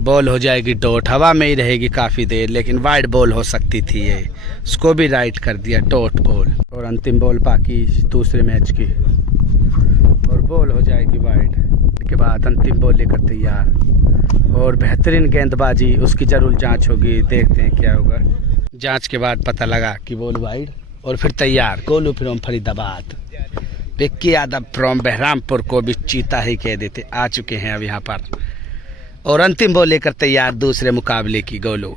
Ball हो जाएगी dot. हवा में ही रहेगी काफ़ी देर, लेकिन वाइड बॉल हो सकती थी ये, उसको भी राइट कर दिया डॉट बॉल। और अंतिम बॉल बाकी दूसरे मैच की, और बॉल हो जाएगी वाइड के बाद अंतिम बॉल लेकर तैयार। और बेहतरीन गेंदबाजी, उसकी जरूर जांच होगी, देखते हैं क्या होगा। जांच के बाद पता लगा कि बॉल वाइड, और फिर तैयार। गोलू फ्रॉम फरीदाबाद, विक्की यादव फ्रॉम बहरामपुर को भी चीता ही कह देते, आ चुके हैं अब यहाँ पर। और अंतिम बॉल लेकर तैयार दूसरे मुकाबले की। Golu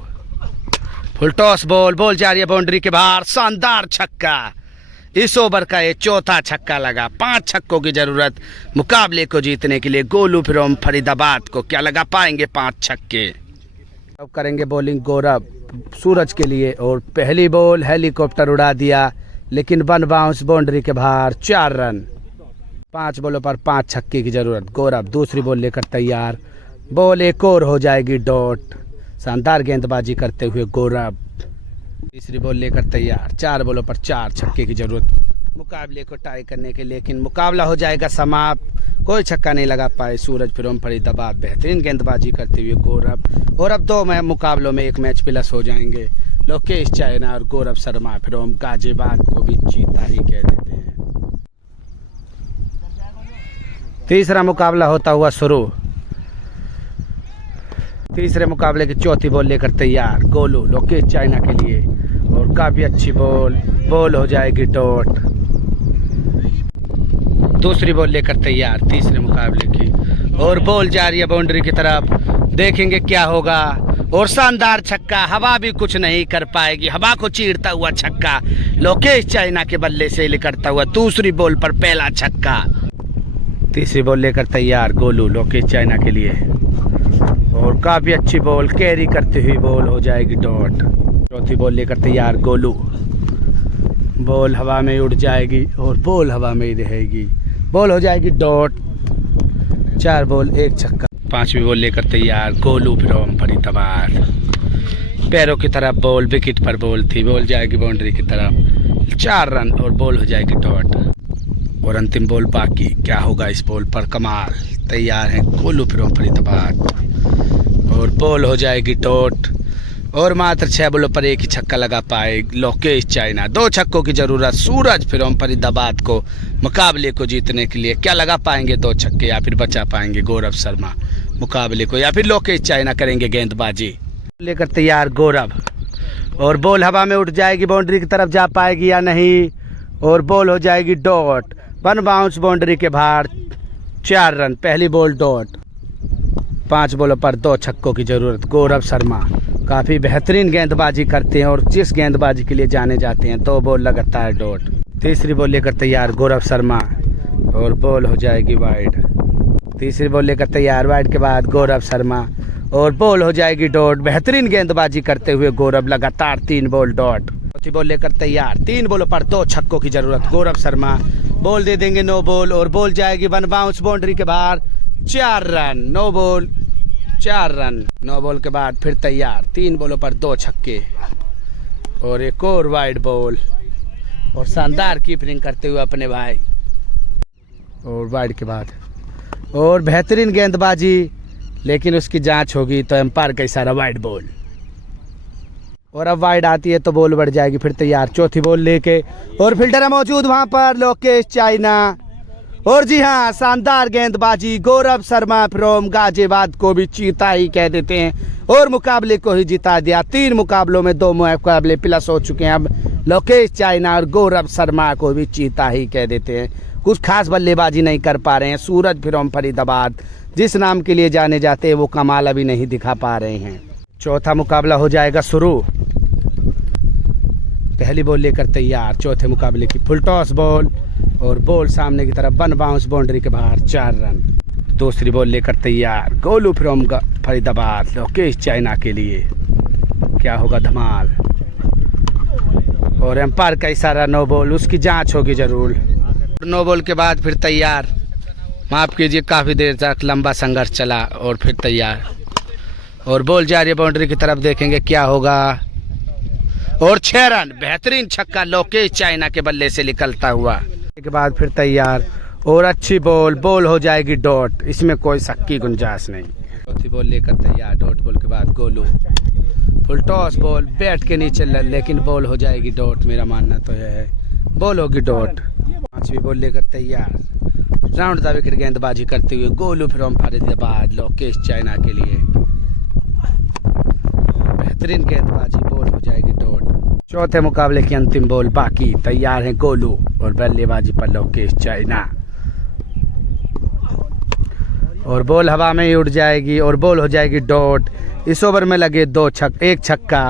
full toss ball, ball जा रही है बाउंड्री के बाहर। शानदार छक्का, इस ओवर का ये चौथा छक्का लगा। 5 छक्कों की जरूरत मुकाबले को जीतने के लिए गोलू फ्रॉम फरीदाबाद को। क्या लगा पाएंगे 5 छक्के? अब करेंगे बॉलिंग गौरव सूरज के लिए। और पहली बॉल हेलीकॉप्टर उड़ा दिया, लेकिन वन बाउंस बाउंड्री के बाहर। 4 रन। 5 बॉलों पर 5 छक्के की जरूरत। गौरव दूसरी बॉल लेकर तैयार। बॉल एक और हो जाएगी डॉट। शानदार गेंदबाजी करते हुए गौरव तीसरी बॉल लेकर तैयार। 4 बॉलों पर 4 छक्के की जरूरत मुकाबले को टाई करने के, लेकिन मुकाबला हो जाएगा समाप्त। कोई छक्का नहीं लगा पाए सूरज फ्रॉम फरीदाबाद। बेहतरीन गेंदबाजी करते हुए गौरव। और अब 2 मुकाबलों में 1 मैच प्लस हो जाएंगे। लोकेश चाइना और गौरव शर्मा फ्रॉम गाजियाबाद को भी चीता ही कह देते हैं। तीसरा मुकाबला होता हुआ शुरू। तीसरे मुकाबले की चौथी बॉल लेकर तैयार गोलू लोकेश चाइना के लिए। और काफ़ी अच्छी बॉल, बॉल हो जाएगी डॉट। दूसरी बॉल लेकर तैयार तीसरे मुकाबले की, और बॉल जा रही है बाउंड्री की तरफ। देखेंगे क्या होगा। और शानदार छक्का, हवा भी कुछ नहीं कर पाएगी। हवा को चीरता हुआ छक्का लोकेश चाइना के बल्ले से निकलता हुआ। दूसरी बॉल पर पहला छक्का। तीसरी बॉल लेकर तैयार गोलू लोकेश चाइना के लिए। और काफ़ी अच्छी बॉल, कैरी करती हुई बॉल हो जाएगी डॉट। चौथी बॉल लेकर तैयार गोलू। बॉल हवा में उड़ जाएगी, और बॉल हवा में ही रहेगी। बॉल हो जाएगी डॉट। 4 बॉल 1 छक्का। 5वीं बॉल लेकर तैयार गोलू फ्रॉम फरीदाबाद। पैरों की तरफ बॉल, विकेट पर बॉल थी। बॉल जाएगी बाउंड्री की तरफ। 4 रन और बॉल हो जाएगी डॉट। और अंतिम बॉल बाकी, क्या होगा इस बॉल पर? कमाल। तैयार है गोलू फ्रॉम फरीदाबाद, और बॉल हो जाएगी डॉट। और मात्र 6 बॉलों पर 1 ही छक्का लगा पाए लोकेश चाइना। 2 छक्कों की जरूरत सूरज फ्रॉम फरीदाबाद को मुकाबले को जीतने के लिए। क्या लगा पाएंगे 2 छक्के, या फिर बचा पाएंगे गौरव शर्मा मुकाबले को, या फिर लोकेश चाइना करेंगे गेंदबाजी? लेकर तैयार गौरव, और बॉल हवा में उठ जाएगी, बाउंड्री की तरफ जा पाएगी या नहीं। और बॉल हो जाएगी डॉट। 1 बाउंस बाउंड्री के बाहर। 4 रन। पहली बॉल डॉट। 5 बॉलों पर 2 छक्कों की जरूरत। गौरव शर्मा काफ़ी बेहतरीन गेंदबाजी करते हैं, और जिस गेंदबाजी के लिए जाने जाते हैं। 2 बॉल लगातार डॉट। तीसरी बॉल लेकर तैयार गौरव शर्मा, और बॉल हो जाएगी वाइड। तीसरी बॉल लेकर तैयार, वाइड के बाद गौरव शर्मा, और बॉल हो जाएगी डॉट। बेहतरीन गेंदबाजी करते हुए गौरव, लगातार 3 बॉल डॉट। चौथी बॉल लेकर तैयार। 3 बॉलों पर 2 छक्कों की जरूरत। गौरव शर्मा बॉल दे देंगे, नो बॉल, और बॉल जाएगी 1 बाउंस बाउंड्री के बाहर। 4 run. No ball, 4 run. 9 ball के बाद फिर तैयार। 3 बॉलों पर 2 छक्के, और एक और वाइड बॉल, और शानदार कीपिंग करते हुए अपने भाई। और वाइड के बाद और बेहतरीन गेंदबाजी, लेकिन उसकी जांच होगी तो एम्पायर का इशारा वाइड बॉल। और अब वाइड आती है तो बॉल बढ़ जाएगी। फिर तैयार चौथी बॉल लेके, और फील्डर है मौजूद वहां पर लोकेश चाइना। और जी हाँ, शानदार गेंदबाजी। गौरव शर्मा फ्रॉम गाजियाबाद को भी चीता ही कह देते हैं, और मुकाबले को ही जिता दिया। 3 मुकाबलों में 2 मुकाबले प्लस हो चुके हैं। अब लोकेश चाइना और गौरव शर्मा को भी चीता ही कह देते हैं। कुछ खास बल्लेबाजी नहीं कर पा रहे हैं। सूरज फ्रॉम फरीदाबाद, जिस नाम के लिए जाने जाते हैं, वो कमाल अभी नहीं दिखा पा रहे हैं। चौथा मुकाबला हो जाएगा शुरू। पहली बॉल लेकर तैयार चौथे मुकाबले की। फुल टॉस बॉल, और बॉल सामने की तरफ 1 बाउंस बाउंड्री के बाहर। 4 रन। दूसरी बॉल लेकर तैयार गोलू फ्रॉम फरीदाबाद लोकेश चाइना के लिए। क्या होगा धमाल। और एम्पायर का इशारा नो बॉल, उसकी जांच होगी जरूर। 9 बॉल के बाद फिर तैयार। माफ़ कीजिए, काफ़ी देर तक लंबा संघर्ष चला, और फिर तैयार। और बॉल जा रही है बाउंड्री की तरफ, देखेंगे क्या होगा। और 6 रन। बेहतरीन छक्का लोकेश चाइना के बल्ले से निकलता हुआ। के बाद फिर तैयार, और अच्छी बॉल, बॉल हो जाएगी डॉट। इसमें कोई शक की गुंजाइश नहीं। चौथी बॉल लेकर तैयार, डॉट बॉल के बाद Golu. Full toss ball bat के नीचे लेकिन बॉल हो जाएगी डॉट। मेरा मानना तो यह है बॉल होगी डॉट। पांचवी बॉल लेकर तैयार, राउंड द विकेट गेंदबाजी करते हुए गोलू फ्रॉम फरीदाबाद लोकेश चाइना के लिए। बेहतरीन गेंदबाजी, बॉल हो जाएगी डॉट। चौथे मुकाबले की अंतिम बॉल बाकी, तैयार है गोलू और बल्लेबाजी पर लोकेश चाइना। और बॉल हवा में ही उड़ जाएगी और बॉल हो जाएगी डॉट। इस ओवर में लगे एक छक्का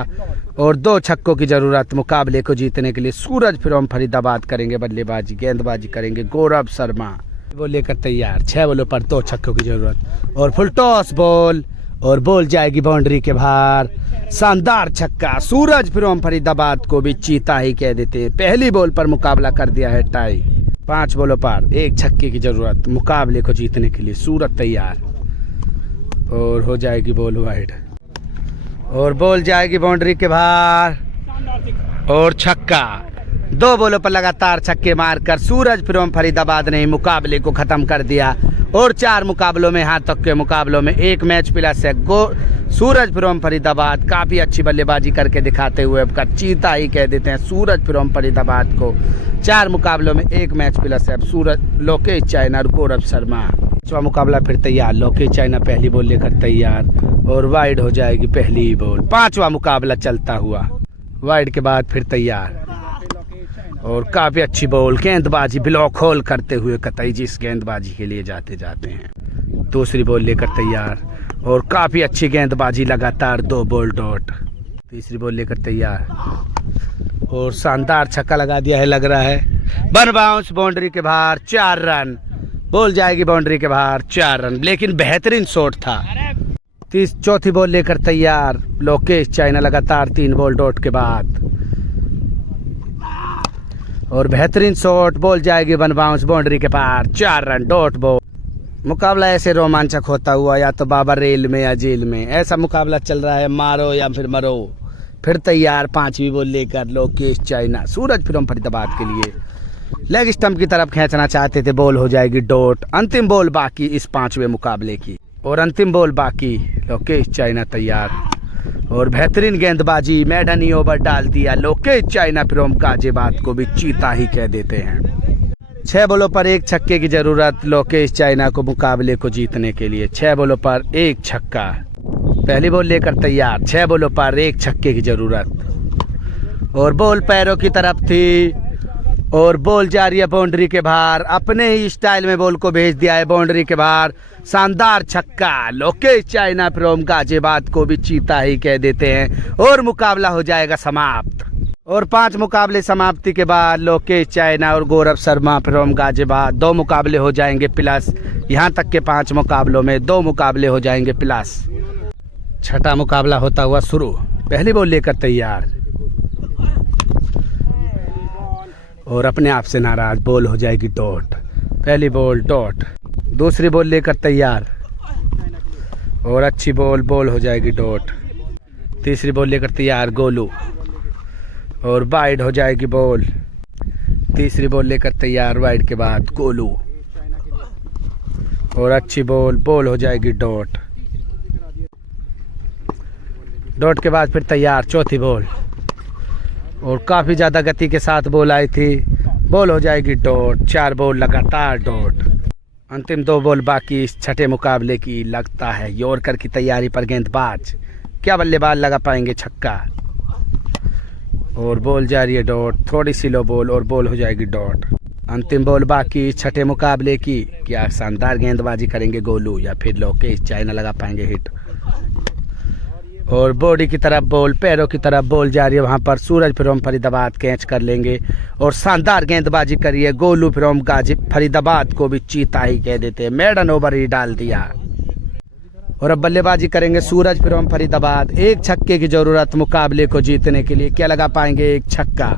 और 2 छक्कों की जरूरत मुकाबले को जीतने के लिए। सूरज फ्रॉम फरीदाबाद करेंगे बल्लेबाजी, गेंदबाजी करेंगे गौरव शर्मा। वो लेकर तैयार, 6 बॉलों पर 2 छक्कों की जरूरत और फुल टॉस बॉल और बॉल जाएगी बाउंड्री के बाहर। शानदार छक्का, सूरज फ्रॉम फरीदाबाद को भी चीता ही कह देते हैं। पहली बॉल पर मुकाबला कर दिया है टाई। 5 बॉलों पर 1 छक्के की जरूरत मुकाबले को जीतने के लिए। सूरज तैयार और हो जाएगी बॉल वाइड और बॉल जाएगी बाउंड्री के बाहर और छक्का। 2 बॉलों पर लगातार छक्के मारकर सूरज फ्रॉम फरीदाबाद ने मुकाबले को खत्म कर दिया और 4 मुकाबलों में, यहाँ तक के मुकाबलों में 1 मैच प्लस है। सूरज फ्रॉम फरीदाबाद काफी अच्छी बल्लेबाजी करके दिखाते हुए अब का चीता ही कह देते हैं सूरज फ्रॉम फरीदाबाद को। 4 मुकाबलों में 1 मैच प्लस है। अब सूरज, लोकेश चाइना और गौरव शर्मा। 5वां मुकाबला फिर तैयार, लोकेश चाइना पहली बॉल लेकर तैयार और वाइड हो जाएगी पहली ही बॉल। 5वां मुकाबला चलता हुआ, वाइड के बाद फिर तैयार और काफी अच्छी बॉल, गेंदबाजी ब्लॉक होल करते हुए कतई जिस गेंदबाजी के लिए जाते हैं। दूसरी बॉल लेकर तैयार और काफी अच्छी गेंदबाजी, लगातार 2 बॉल डॉट। तीसरी बॉल लेकर तैयार और शानदार छक्का लगा दिया है, लग रहा है। 1 बाउंस बाउंड्री के बाहर, 4 रन। बॉल जाएगी बाउंड्री के बाहर, 4 रन, लेकिन बेहतरीन शॉट था। चौथी बॉल लेकर तैयार, लोकेश चाइना लगातार 3 बॉल डॉट के बाद और बेहतरीन शॉट। बॉल जाएगी 1 बाउंस बाउंड्री के पार, 4 रन, डॉट बॉल। मुकाबला ऐसे रोमांचक होता हुआ या तो बाबा रेल में या जेल में, ऐसा मुकाबला चल रहा है, मारो या फिर मरो। फिर तैयार 5वीं बॉल लेकर Lokesh China, Suraj from Faridabad के लिए लेग स्टंप की तरफ खींचना चाहते थे, बॉल हो जाएगी डॉट। अंतिम बॉल बाकी इस 5वें मुकाबले की और अंतिम बॉल बाकी, लोकेश चाइना तैयार और बेहतरीन गेंदबाजी, मैडन ही ओवर डाल दिया। लोकेश चाइना फ्रॉम गाजियाबाद को भी चीता ही कह देते हैं। 6 बॉलों पर 1 छक्के की जरूरत लोकेश चाइना को मुकाबले को जीतने के लिए। 6 बॉलों पर 1 छक्का, पहली बॉल लेकर तैयार, 6 बॉलों पर 1 छक्के की जरूरत और बॉल पैरों की तरफ थी और बॉल जा रही है बाउंड्री के बाहर। अपने ही स्टाइल में बॉल को भेज दिया है बाउंड्री के बाहर। शानदार छक्का, लोकेश चाइना फ्रॉम गाजियाबाद को भी चीता ही कह देते हैं और मुकाबला हो जाएगा समाप्त। और 5 मुकाबले समाप्ति के बाद लोकेश चाइना और गौरव शर्मा फ्रॉम गाजियाबाद 2 मुकाबले हो जाएंगे प्लस। यहाँ तक के 5 मुकाबलों में 2 मुकाबले हो जाएंगे प्लस। 6ठा मुकाबला होता हुआ शुरू, पहली बॉल लेकर तैयार और अपने आप से नाराज, बॉल हो जाएगी डॉट। पहली बॉल डॉट, दूसरी बॉल लेकर तैयार और अच्छी बॉल, बॉल हो जाएगी डॉट। तीसरी बॉल लेकर तैयार गोलू और वाइड हो जाएगी बॉल। तीसरी बॉल लेकर तैयार, वाइड के बाद गोलू और अच्छी बॉल, बॉल हो जाएगी डॉट। डॉट के बाद फिर तैयार, चौथी बॉल और काफ़ी ज़्यादा गति के साथ बॉल आई थी, बॉल हो जाएगी डॉट। 4 बॉल लगातार डॉट। अंतिम 2 बॉल बाकी इस 6ठे मुकाबले की। लगता है यॉर्कर की तैयारी पर गेंदबाज, क्या बल्लेबाज लगा पाएंगे छक्का और बॉल जा रही है डॉट। थोड़ी सी लो बॉल और बॉल हो जाएगी डॉट। अंतिम बॉल बाकी 6ठे मुकाबले की। क्या शानदार गेंदबाजी करेंगे गोलू या फिर लोकेश चाइना लगा पाएंगे हिट और बॉडी की तरफ बॉल, पैरों की तरफ बॉल जा रही है, वहां पर सूरज फ्रॉम फरीदाबाद कैच कर लेंगे और शानदार गेंदबाजी करिए गोलू फ्रॉम फरीदाबाद को भी चीता ही कह देते हैं, मेडन ओवर ही डाल दिया। और अब बल्लेबाजी करेंगे सूरज फ्रॉम फरीदाबाद। 1 छक्के की जरूरत मुकाबले को जीतने के लिए, क्या लगा पाएंगे 1 छक्का।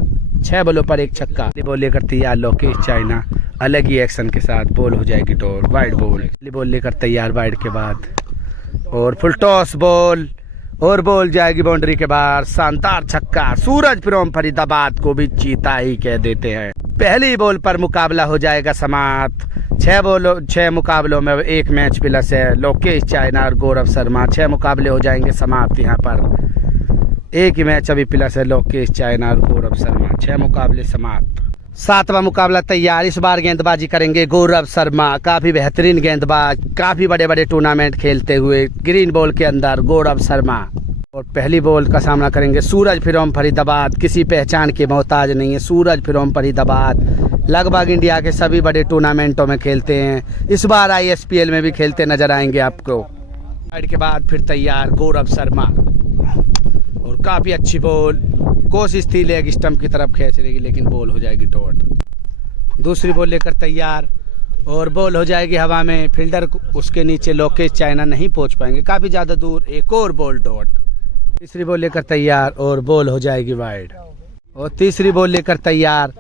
6 बॉलों पर 1 छक्का। बॉल लेकर तैयार लोकेश चाइना, अलग ही एक्शन के साथ, बॉल हो जाएगी डॉट। वाइड बॉल, बॉल लेकर तैयार वाइड के बाद और फुल टॉस बॉल और बॉल जाएगी बाउंड्री के बाहर, शानदार छक्का। सूरज फ्रॉम फरीदाबाद को भी चीता ही कह देते हैं। पहली बॉल पर मुकाबला हो जाएगा समाप्त। 6 मुकाबलों में 1 मैच प्लस है। लोकेश चाइना और गौरव शर्मा 6 मुकाबले हो जाएंगे समाप्त। यहाँ पर 1 ही मैच अभी प्लस है। लोकेश चाइना और गौरव शर्मा 6 मुकाबले समाप्त। 7वां मुकाबला तैयार। इस बार गेंदबाजी करेंगे गौरव शर्मा, काफी बेहतरीन गेंदबाज, काफी बड़े बड़े टूर्नामेंट खेलते हुए। ग्रीन बॉल के अंदर गौरव शर्मा। और पहली बॉल का सामना करेंगे सूरज फ्रॉम फरीदाबाद। किसी पहचान के मोहताज नहीं है। सूरज फ्रॉम फरीदाबाद लगभग इंडिया के सभी बड़े टूर्नामेंटों में खेलते हैं। इस बार ISPL में भी खेलते नजर आएंगे आपको। साइड के बाद फिर तैयार गौरव शर्मा, और काफी अच्छी बॉल। कोशिश थी लेग स्टंप की तरफ खींचने की, लेकिन बॉल हो जाएगी डॉट। दूसरी बॉल लेकर तैयार, और बॉल हो जाएगी हवा में। फील्डर उसके नीचे लोकेश चाइना नहीं पहुंच पाएंगे, काफी ज्यादा दूर। एक और बॉल डॉट। तीसरी बॉल लेकर तैयार, और बॉल हो जाएगी वाइड। और तीसरी बॉल लेकर तैयार,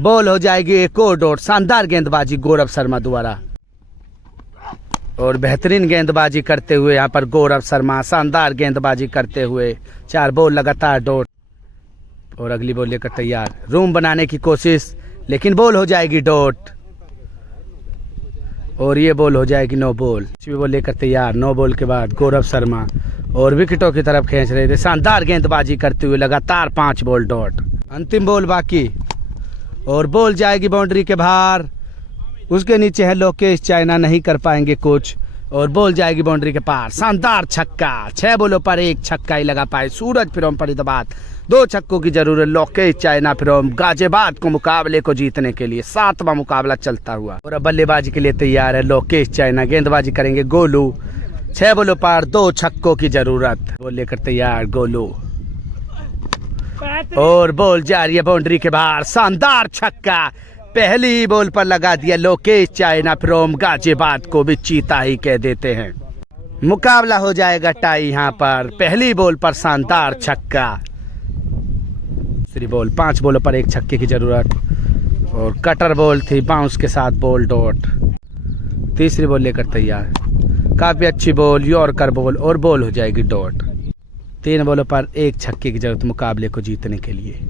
बॉल हो जाएगी एक और डॉट। शानदार गेंदबाजी गौरव शर्मा द्वारा, और बेहतरीन गेंदबाजी करते हुए यहाँ पर गौरव शर्मा, शानदार गेंदबाजी करते हुए 4 बॉल लगातार डॉट। और अगली बॉल लेकर तैयार, रूम बनाने की कोशिश, लेकिन बॉल हो जाएगी डॉट। और ये बॉल हो जाएगी नो बॉल। बॉल लेकर तैयार, 9 बॉल के बाद गौरव शर्मा, और विकेटों की तरफ खींच रहे थे। शानदार गेंदबाजी करते हुए लगातार 5 बॉल डॉट। अंतिम बॉल बाकी, और बॉल जाएगी बाउंड्री के बाहर। उसके नीचे है लोकेश चाइना, नहीं कर पाएंगे कुछ। और बॉल जाएगी बाउंड्री के पार। शानदार छक्का। 6 बॉलों पर 1 छक्का ही लगा पाए सूरज फ्रॉम फरीदाबाद। 2 छक्कों की जरूरत लोकेश चाइना फ्रॉम गाजियाबाद को मुकाबले को जीतने के लिए। 7वां मुकाबला चलता हुआ, और अब बल्लेबाजी के लिए तैयार है लोकेश चाइना। गेंदबाजी करेंगे गोलू। 6 बॉलों पर 2 छक्कों की जरूरत। बॉल लेकर तैयार गोलू, और बॉल जा रही है बाउंड्री के बाहर। शानदार छक्का। पहली बॉल पर लगा दिया लोकेश चाइना फ्रॉम गाजियाबाद को भी चीता ही कह देते हैं। मुकाबला हो जाएगा टाई यहाँ पर। पहली बॉल पर शानदार छक्का। दूसरी बॉल, 5 बॉलों पर 1 छक्के की जरूरत, और कटर बॉल थी, बाउंस के साथ बॉल डॉट। तीसरी बॉल लेकर तैयार, काफी अच्छी बॉल, यॉर्कर बॉल, और बॉल हो जाएगी डॉट। 3 बॉलों पर 1 छक्के की जरूरत मुकाबले को जीतने के लिए।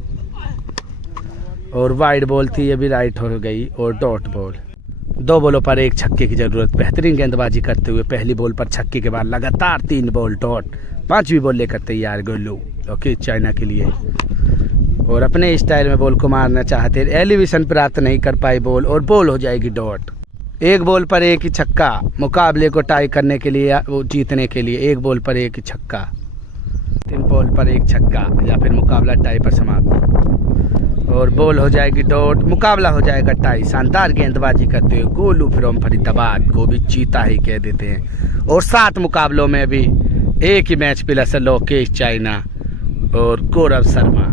और वाइड बॉल थी, ये भी राइट हो गई, और डॉट बॉल। 2 बॉलों पर 1 छक्के की जरूरत। बेहतरीन गेंदबाजी करते हुए पहली बॉल पर छक्के के बाद लगातार 3 बॉल डॉट। 5वीं बॉल लेकर तैयार गोलू लोकेश चाइना के लिए, और अपने स्टाइल में बॉल को मारना चाहते, एलिवेशन प्राप्त नहीं कर पाई बॉल, और बॉल हो जाएगी डॉट। 1 बॉल पर 1 ही छक्का मुकाबले को टाई करने के लिए, वो जीतने के लिए। 1 बॉल पर 1 ही छक्का, 3 बॉल पर 1 छक्का, या फिर मुकाबला टाई पर समाप्त। और बॉल हो जाएगी डॉट। मुकाबला हो जाएगा टाई। शानदार गेंदबाजी करते हुए गोलू फ्रॉम फरीदाबाद को भी चीता ही कह देते हैं। और 7 मुकाबलों में भी 1 ही मैच प्लस है लोकेश चाइना और गौरव शर्मा।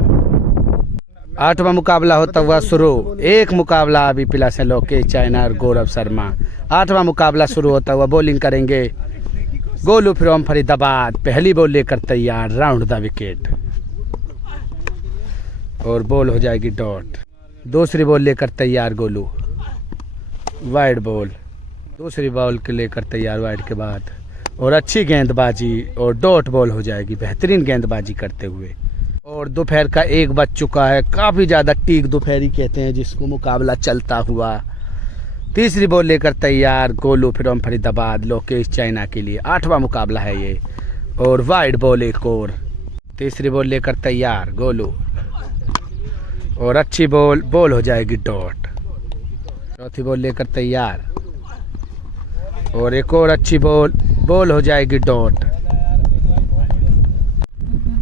8वां मुकाबला होता हुआ शुरू। 1 मुकाबला अभी प्लस है लोकेश चाइना और गौरव शर्मा। 8वां मुकाबला शुरू होता हुआ बॉलिंग करेंगे गोलू फ्रॉम फरीदाबाद। पहली बॉल लेकर तैयार, राउंड द विकेट, और बॉल हो जाएगी डॉट। दूसरी बॉल लेकर तैयार गोलू, वाइड बॉल। दूसरी बॉल के लेकर तैयार वाइड के बाद, और अच्छी गेंदबाजी, और डॉट बॉल हो जाएगी बेहतरीन गेंदबाजी करते हुए। और दोपहर का 1 बज चुका है। काफ़ी ज़्यादा टीक दोपहरी कहते हैं जिसको, मुकाबला चलता हुआ। तीसरी बॉल लेकर तैयार गोलू फ्रॉम फरीदाबाद लोकेश चाइना के लिए। 8वां मुकाबला है ये, और वाइड बॉल एक और। तीसरी बॉल लेकर तैयार गोलू, और अच्छी बॉल, बॉल हो जाएगी डॉट। चौथी बॉल लेकर तैयार, और एक और अच्छी बॉल, बॉल हो जाएगी डॉट।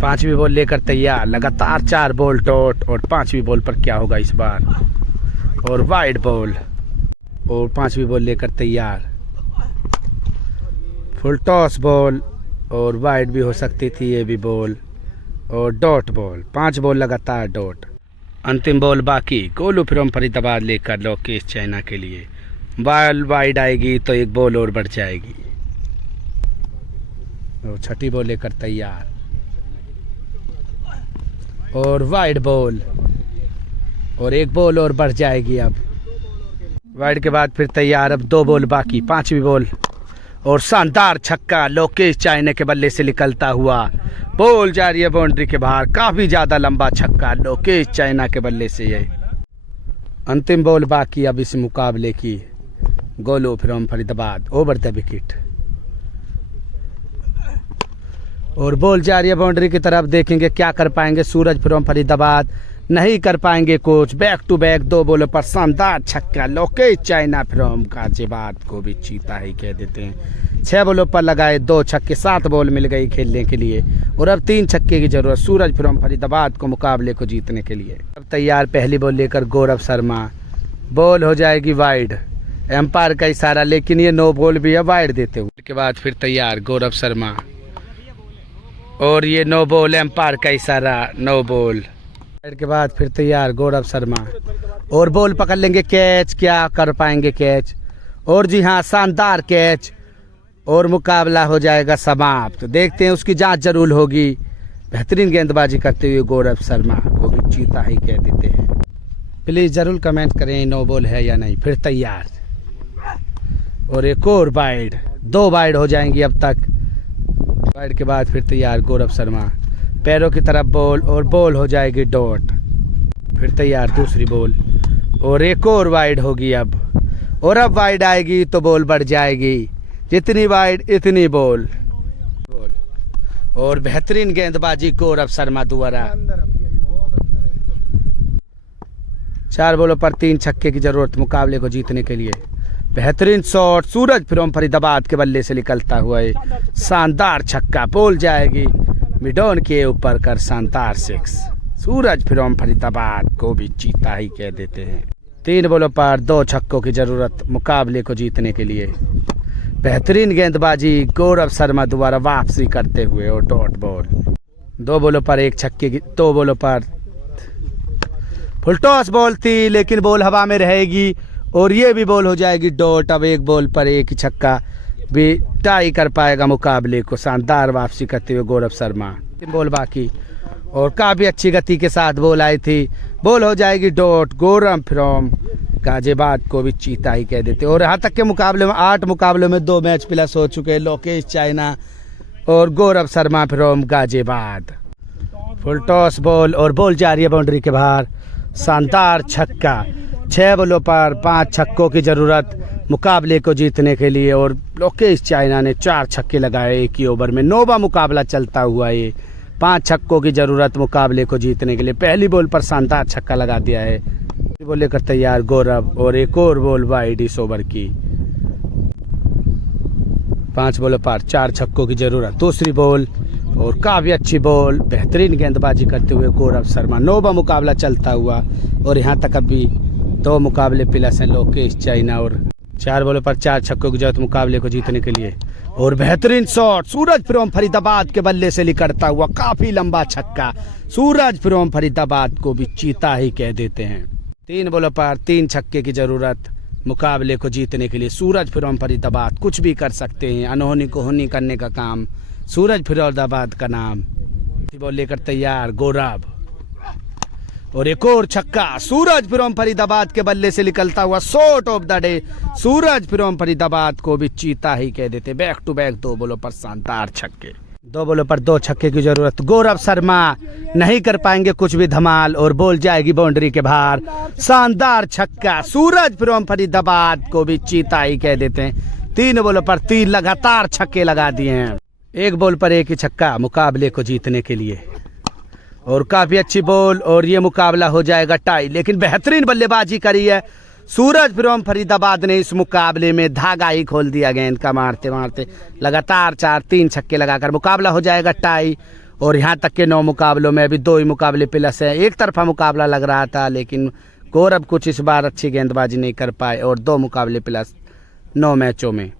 5वीं बॉल लेकर तैयार, लगातार 4 बॉल डॉट। और 5वीं बॉल पर क्या होगा इस बार, और वाइड बॉल। और 5वीं बॉल लेकर तैयार, फुल टॉस बॉल, और वाइड भी हो सकती थी ये भी बॉल, और डॉट बॉल। 5 बॉल लगातार डॉट। अंतिम बॉल बाकी, गोलू फ्रॉम फरीदाबाद लेकर लोकेश चाइना के लिए। बॉल वाइड आएगी तो 1 बॉल और बढ़ जाएगी। और 6ठी बॉल लेकर तैयार, और वाइड बॉल, और 1 बॉल और बढ़ जाएगी। अब वाइड के बाद फिर तैयार, अब 2 बॉल बाकी। 5वीं बॉल, और शानदार छक्का लोकेश चाइना के बल्ले से निकलता हुआ, बॉल जा रही है बाउंड्री के बाहर। काफी ज्यादा लंबा छक्का लोकेश चाइना के बल्ले से। ये अंतिम बॉल बाकी अब इस मुकाबले की। गोलो from Faridabad over the wicket और बॉल जा रही है बाउंड्री की तरफ। देखेंगे क्या कर पाएंगे सूरज फ्रॉम फरीदाबाद, नहीं कर पाएंगे कोच। बैक टू बैक 2 बॉलों पर शानदार छक्का लोकेश चाइना फ्रॉम गाजियाबाद को भी चीता ही कह देते हैं। 6 बॉलों पर लगाए 2 छक्के, 7 बॉल मिल गई खेलने के लिए और अब 3 छक्के की जरूरत सूरज फ्रॉम फरीदाबाद को मुकाबले को जीतने के लिए। अब तैयार पहली बॉल लेकर गौरव शर्मा। बॉल हो जाएगी वाइड, एम्पायर का इशारा, लेकिन ये नो बॉल भी है वाइड देते हुए। उसके बाद फिर तैयार गौरव शर्मा और ये नो बॉल, एम्पायर का इशारा, नो बॉल। के बाद फिर तैयार गौरव शर्मा और बॉल पकड़ लेंगे। कैच, क्या कर पाएंगे कैच? और जी हाँ, शानदार कैच और मुकाबला हो जाएगा समाप्त। देखते हैं, उसकी जांच जरूर होगी। बेहतरीन गेंदबाजी करते हुए गौरव शर्मा को भी चीता ही कह देते हैं। प्लीज जरूर कमेंट करें नो बॉल है या नहीं। फिर तैयार और एक और वाइड, 2 वाइड हो जाएंगी अब तक। वाइड के बाद फिर तैयार गौरव शर्मा, पैरों की तरफ बॉल और बॉल हो जाएगी डॉट। फिर तैयार दूसरी बॉल और एक और वाइड होगी अब, और अब वाइड आएगी तो बॉल बढ़ जाएगी। जितनी वाइड इतनी बॉल। और बेहतरीन गेंदबाजी गौरव शर्मा द्वारा। 4 बॉलों पर 3 छक्के की जरूरत मुकाबले को जीतने के लिए। बेहतरीन शॉट सूरज फ्रॉम फरीदाबाद के बल्ले से निकलता हुआ है, शानदार छक्का। बॉल जाएगी मिडॉन के ऊपर कर शानदार 6। सूरज फ्रॉम फरीदाबाद को भी चीता ही कह देते हैं। 3 बॉलों पर 2 छक्कों की जरूरत मुकाबले को जीतने के लिए। बेहतरीन गेंदबाजी गौरव शर्मा द्वारा वापसी करते हुए और डॉट बॉल। 2 बॉलों पर 1 छक्के की, 2 बॉलों पर फुल टॉस बॉल थी, लेकिन बॉल हवा में रहेगी और ये भी बॉल हो जाएगी डॉट। अब 1 बॉल पर 1 ही छक्का भी टाई कर पाएगा मुकाबले को। शानदार वापसी करते हुए गौरव शर्मा। 3 बॉल बाकी और काफी अच्छी गति के साथ बॉल आई थी। बॉल हो जाएगी डॉट। गौरव फ्रॉम गाजियाबाद को भी चीता ही कह देते। और यहाँ तक के मुकाबले में 8 मुकाबलों में 2 मैच प्लस हो चुके हैं लोकेश चाइना और Gaurav Sharma from Ghaziabad. Full toss ball और बॉल जा रही है बाउंड्री के बाहर। शानदार छक्का। 6 बॉलों पर 5 छक्कों की जरूरत मुकाबले को जीतने के लिए और लोकेश चाइना ने 4 छक्के लगाए 1 ही ओवर में। 9वां मुकाबला चलता हुआ ये। 5 छक्कों की जरूरत मुकाबले को जीतने के लिए। पहली बॉल पर शानदार छक्का लगा दिया है। बॉल लेकर तैयार गौरव और एक और बॉल वाइड इस ओवर की। 5 बॉलों पर 4 छक्कों की जरूरत। दूसरी बॉल और काफी अच्छी बॉल, बेहतरीन गेंदबाजी करते हुए गौरव शर्मा। 9वां मुकाबला चलता हुआ और यहाँ तक अभी 2 मुकाबले प्लस हैं लोकेश चाइना और 4 बॉलों पर 4 छक्कों की जरूरत मुकाबले को जीतने के लिए। और बेहतरीन शॉट सूरज फ्रॉम फरीदाबाद के बल्ले से निकलता हुआ, काफी लंबा छक्का। सूरज फ्रॉम फरीदाबाद को भी चीता ही कह देते हैं। 3 बॉलों पर 3 छक्के की जरूरत मुकाबले को जीतने के लिए। सूरज फ्रॉम फरीदाबाद कुछ भी कर सकते हैं। अनहोनी को होनी करने का काम सूरज फरीदाबाद का नाम। बॉल लेकर तैयार गौरव और एक और छक्का सूरज फ्रॉम फरीदाबाद के बल्ले से निकलता हुआ। Shot of the day Suraj from Faridabad को भी चीता ही कह देते। बैक टू बैक 2 बॉलों पर शानदार छक्के। 2 बॉलों पर 2 छक्के की जरूरत। गौरव शर्मा नहीं कर पाएंगे कुछ भी धमाल और बॉल जाएगी बाउंड्री के बाहर। शानदार छक्का सूरज फ्रॉम फरीदाबाद को भी चीता ही कह देते हैं। 3 बॉलों पर 3 लगातार छक्के लगा दिए हैं। 1 बॉल पर 1 ही छक्का मुकाबले को जीतने के लिए। और काफी अच्छी बॉल और ये मुकाबला हो जाएगा टाई। लेकिन बेहतरीन बल्लेबाजी करी है सूरज फ्रॉम फरीदाबाद ने। इस मुकाबले में धागा ही खोल दिया गेंद का मारते मारते। लगातार 4-3 छक्के लगाकर मुकाबला हो जाएगा टाई। और यहाँ तक के 9 मुकाबलों में अभी 2 ही मुकाबले प्लस है। एक तरफा मुकाबला लग रहा था, लेकिन गौरव कुछ इस बार अच्छी गेंदबाजी नहीं कर पाए और 2 मुकाबले प्लस 9 मैचों में।